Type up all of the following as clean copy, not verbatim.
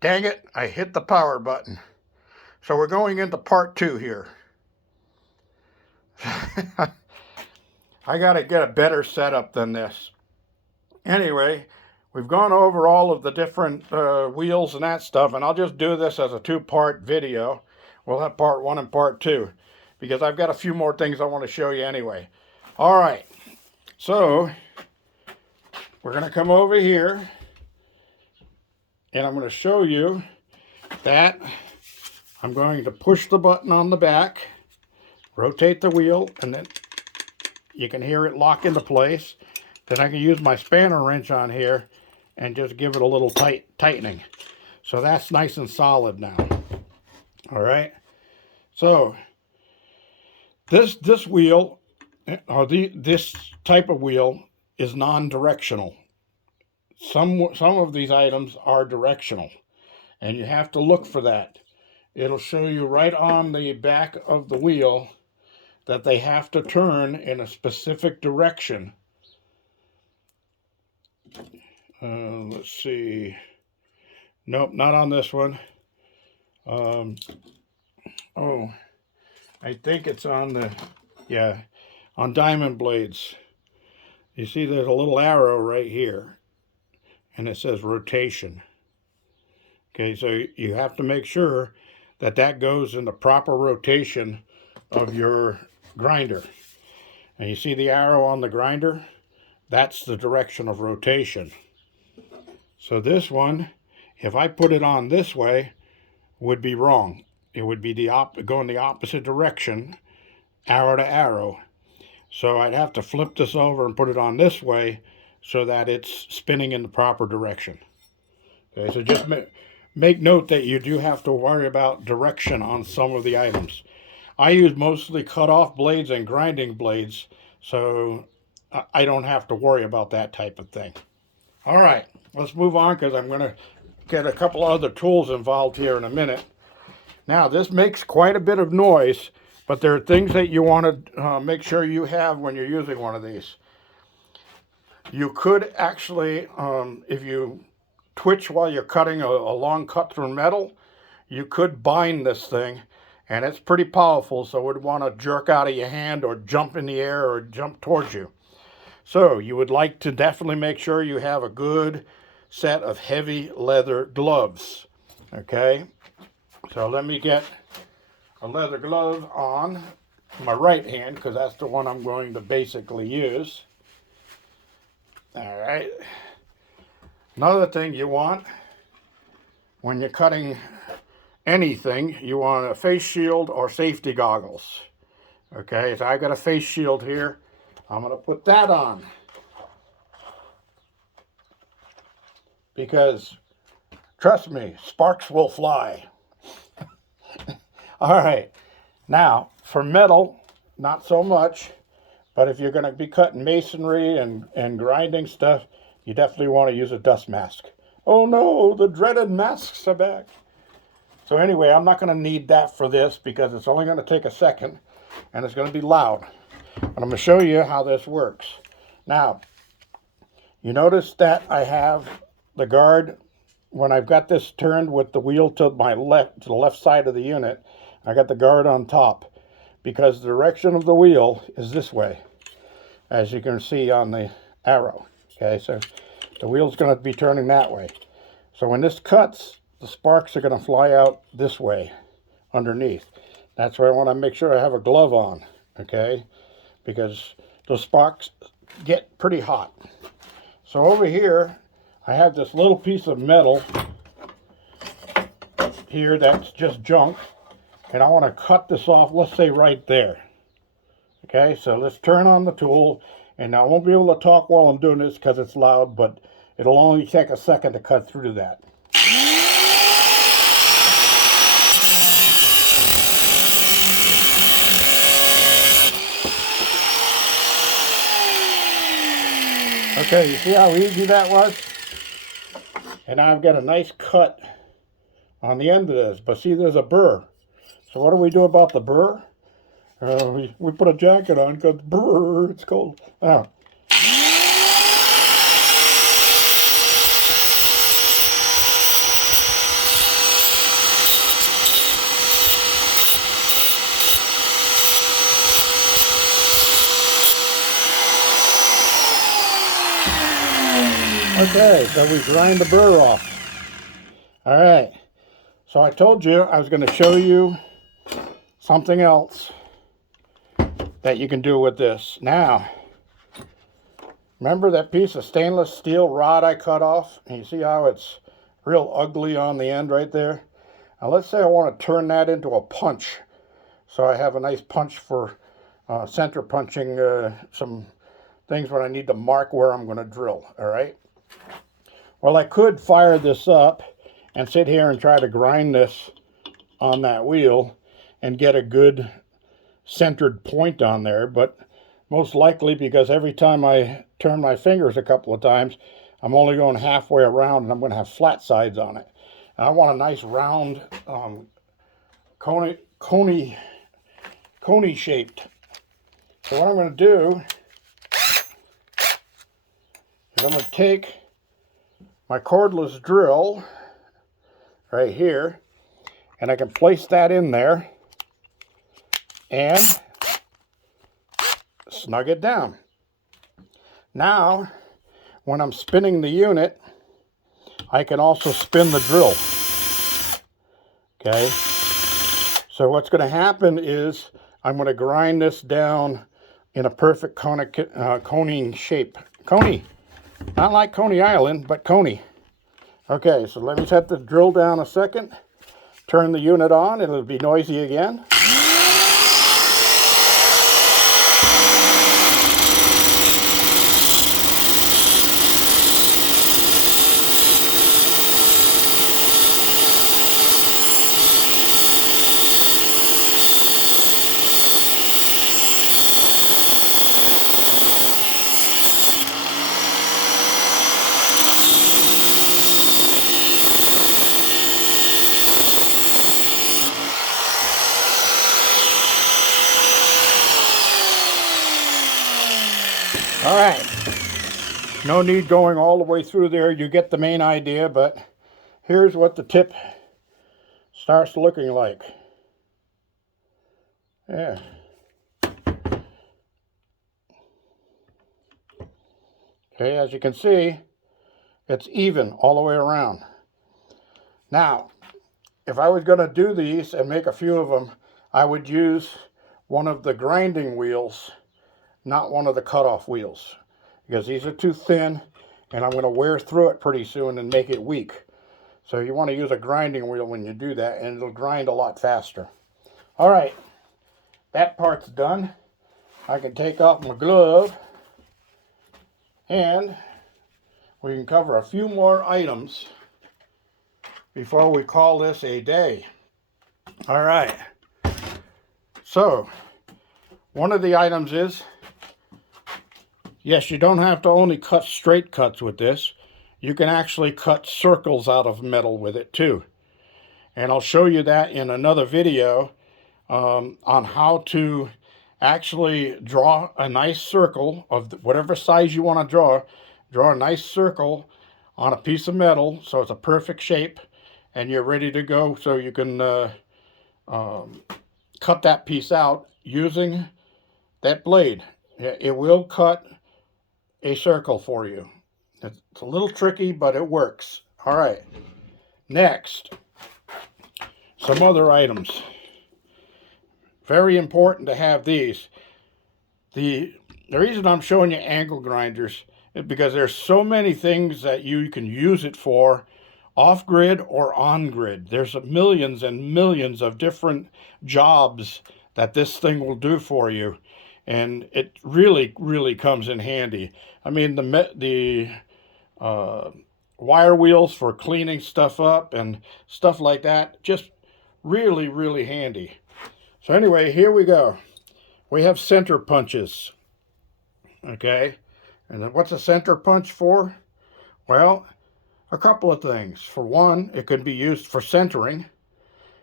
Dang it, I hit the power button. So we're going into part 2 here. I got to get a better setup than this. Anyway, we've gone over all of the different wheels and that stuff, and I'll just do this as a 2-part video. We'll have part 1 and part 2, because I've got a few more things I want to show you anyway. All right, so we're going to come over here, and I'm going to show you that I'm going to push the button on the back, rotate the wheel, and then you can hear it lock into place. Then I can use my spanner wrench on here and just give it a little tightening. So that's nice and solid now. All right. So this wheel, or this type of wheel, is non-directional. Some of these items are directional, and you have to look for that. It'll show you right on the back of the wheel that they have to turn in a specific direction. Let's see. Nope, not on this one. Oh, I think it's on the, yeah, on diamond blades. You see there's a little arrow right here, and it says rotation. Okay, so you have to make sure that that goes in the proper rotation of your grinder. And you see the arrow on the grinder? That's the direction of rotation. So this one, if I put it on this way, would be wrong. It would be going the opposite direction, arrow to arrow. So I'd have to flip this over and put it on this way so that it's spinning in the proper direction. Okay, so just make note that you do have to worry about direction on some of the items. I use mostly cut-off blades and grinding blades, so I don't have to worry about that type of thing. All right, let's move on, because I'm going to get a couple other tools involved here in a minute. Now, this makes quite a bit of noise, but there are things that you want to make sure you have when you're using one of these. You could actually, if you twitch while you're cutting a long cut through metal, you could bind this thing, and it's pretty powerful, so it would want to jerk out of your hand or jump in the air or jump towards you. So you would like to definitely make sure you have a good set of heavy leather gloves. Okay, so let me get a leather glove on my right hand, because that's the one I'm going to basically use. All right. Another thing you want when you're cutting anything, you want a face shield or safety goggles. Okay, so I got a face shield here. I'm going to put that on, because trust me, sparks will fly. All right, now for metal, not so much, but if you're going to be cutting masonry and grinding stuff, you definitely want to use a dust mask. Oh no, the dreaded masks are back. So anyway, I'm not going to need that for this, because it's only going to take a second and it's going to be loud. But I'm going to show you how this works. Now, you notice that I have the guard, when I've got this turned with the wheel to my left, to the left side of the unit, I got the guard on top, because the direction of the wheel is this way, as you can see on the arrow. Okay, so the wheel's going to be turning that way. So when this cuts, the sparks are going to fly out this way underneath. That's why I want to make sure I have a glove on, okay, because those sparks get pretty hot. So over here, I have this little piece of metal here that's just junk, and I want to cut this off, let's say right there. Okay, so let's turn on the tool, and I won't be able to talk while I'm doing this because it's loud, but it'll only take a second to cut through that. Okay, you see how easy that was? And I've got a nice cut on the end of this, but see, there's a burr. So what do we do about the burr? We put a jacket on, because brrr, it's cold. Now, Okay, so we grind the burr off. All right, so I told you I was going to show you something else that you can do with this. Now, remember that piece of stainless steel rod I cut off? And you see how it's real ugly on the end right there? Now let's say I want to turn that into a punch. So I have a nice punch for center punching some things when I need to mark where I'm going to drill, all right? Well, I could fire this up and sit here and try to grind this on that wheel and get a good centered point on there, but most likely, because every time I turn my fingers a couple of times, I'm only going halfway around and I'm going to have flat sides on it. And I want a nice round coney shaped. So what I'm going to do is I'm going to take my cordless drill right here, and I can place that in there and snug it down. Now, when I'm spinning the unit, I can also spin the drill. Okay, so what's going to happen is I'm going to grind this down in a perfect coning shape. Coney. Not like Coney Island, but Coney. Okay, so let me set the drill down a second. Turn the unit on. It'll be noisy again. All right, no need going all the way through there. You get the main idea, but here's what the tip starts looking like. Yeah. Okay, as you can see, it's even all the way around. Now, if I was going to do these and make a few of them, I would use one of the grinding wheels, not one of the cutoff wheels, because these are too thin and I'm going to wear through it pretty soon and make it weak. So you want to use a grinding wheel when you do that, and it'll grind a lot faster. All right, that part's done. I can take off my glove and we can cover a few more items before we call this a day. All right, so one of the items is, yes, you don't have to only cut straight cuts with this. You can actually cut circles out of metal with it too. And I'll show you that in another video on how to actually draw a nice circle of whatever size you want to draw. Draw a nice circle on a piece of metal so it's a perfect shape and you're ready to go, so you can cut that piece out using that blade. It will cut a circle for you. It's a little tricky, but it works. All right, next, some other items. Very important to have these. The reason I'm showing you angle grinders is because there's so many things that you can use it for, off-grid or on-grid. There's millions and millions of different jobs that this thing will do for you, and it really, really comes in handy. I mean, the wire wheels for cleaning stuff up and stuff like that, just really, really handy. So anyway, here we go. We have center punches. Okay, and then what's a center punch for? Well, a couple of things. For one, it could be used for centering.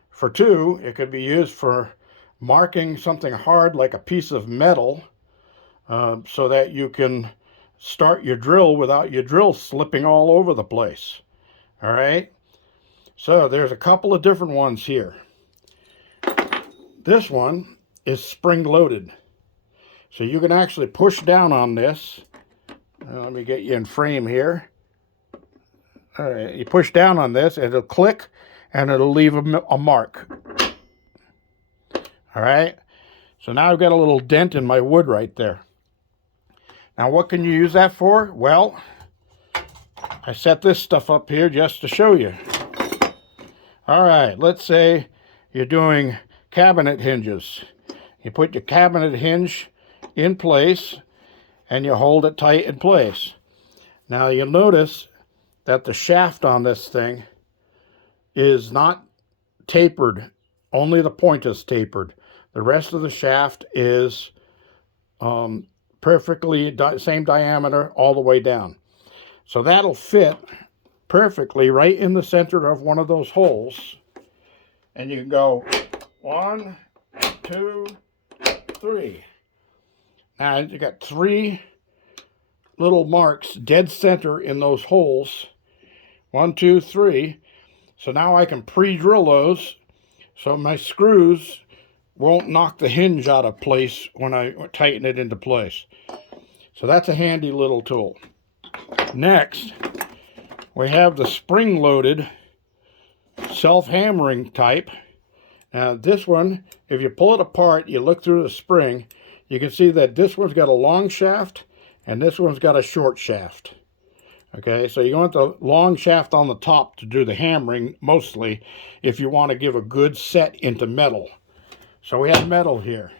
For two, it could be used for marking something hard like a piece of metal, so that you can start your drill without your drill slipping all over the place. All right, so there's a couple of different ones here. This one is spring loaded, so you can actually push down on this. Let me get you in frame here. You push down on this, it'll click, and it'll leave a mark. All right? So now I've got a little dent in my wood right there. Now what can you use that for? Well, I set this stuff up here just to show you. All right, let's say you're doing cabinet hinges. You put your cabinet hinge in place and you hold it tight in place. Now you'll notice that the shaft on this thing is not tapered. Only the point is tapered. The rest of the shaft is perfectly same diameter all the way down. So that'll fit perfectly right in the center of one of those holes. And you can go 1, 2, 3. Now you got 3 little marks dead center in those holes. 1, 2, 3. So now I can pre-drill those so my screws won't knock the hinge out of place when I tighten it into place. So that's a handy little tool. Next, we have the spring-loaded self-hammering type. Now this one, if you pull it apart, you look through the spring, you can see that this one's got a long shaft and this one's got a short shaft. Okay, so you want the long shaft on the top to do the hammering mostly if you want to give a good set into metal. So we have metal here.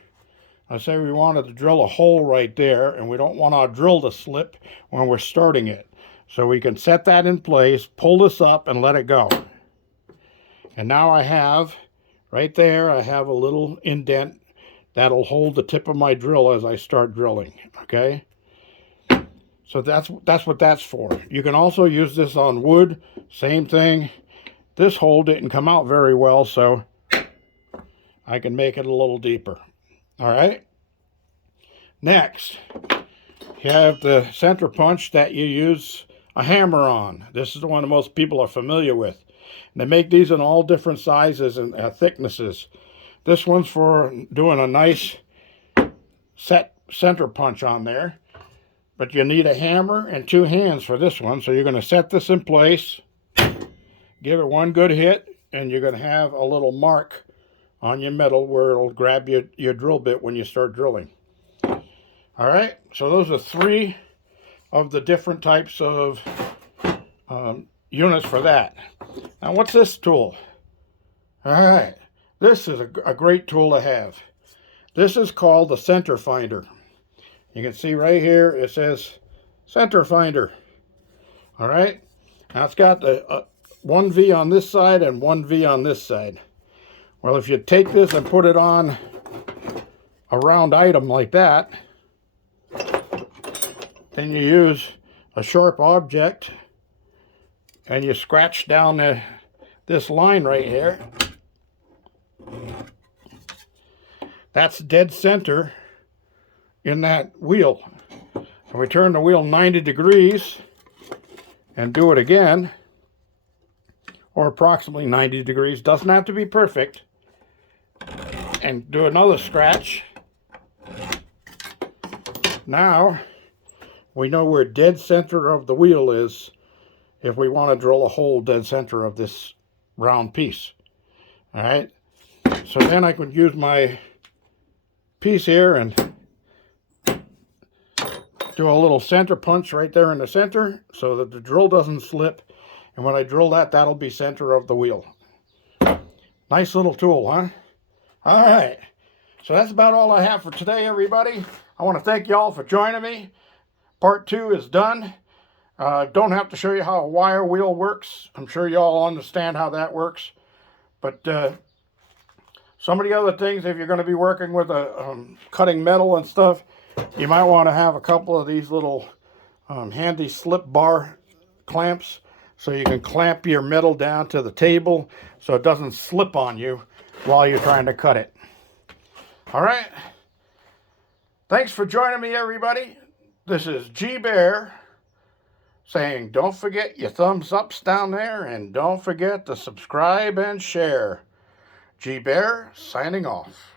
I say we wanted to drill a hole right there, and we don't want our drill to slip when we're starting it. So we can set that in place, pull this up, and let it go. And now I have, right there, I have a little indent that'll hold the tip of my drill as I start drilling, okay? So that's what that's for. You can also use this on wood, same thing. This hole didn't come out very well, so I can make it a little deeper. All right. Next, you have the center punch that you use a hammer on. This is the one that most people are familiar with. And they make these in all different sizes and thicknesses. This one's for doing a nice set center punch on there. But you need a hammer and 2 hands for this one. So you're going to set this in place, give it one good hit, and you're going to have a little mark on your metal where it'll grab your drill bit when you start drilling. All right, so those are 3 of the different types of units for that. Now what's this tool? All right, this is a great tool to have. This is called the center finder. You can see right here it says center finder. All right, now it's got the 1 V on this side and 1 V on this side. Well, if you take this and put it on a round item like that, then you use a sharp object and you scratch down this line right here. That's dead center in that wheel. So we turn the wheel 90 degrees and do it again, or approximately 90 degrees. Doesn't have to be perfect. And do another scratch. Now we know where dead center of the wheel is if we want to drill a hole dead center of this round piece. All right, so then I could use my piece here and do a little center punch right there in the center so that the drill doesn't slip, and when I drill that, that'll be center of the wheel. Nice little tool, huh? All right, so that's about all I have for today, everybody. I want to thank y'all for joining me. Part 2 is done. Don't have to show you how a wire wheel works. I'm sure y'all understand how that works. But some of the other things, if you're going to be working with cutting metal and stuff, you might want to have a couple of these little handy slip bar clamps so you can clamp your metal down to the table so it doesn't slip on you while you're trying to cut it. All right. Thanks for joining me, everybody. This is G Bear saying don't forget your thumbs ups down there and don't forget to subscribe and share. G Bear signing off.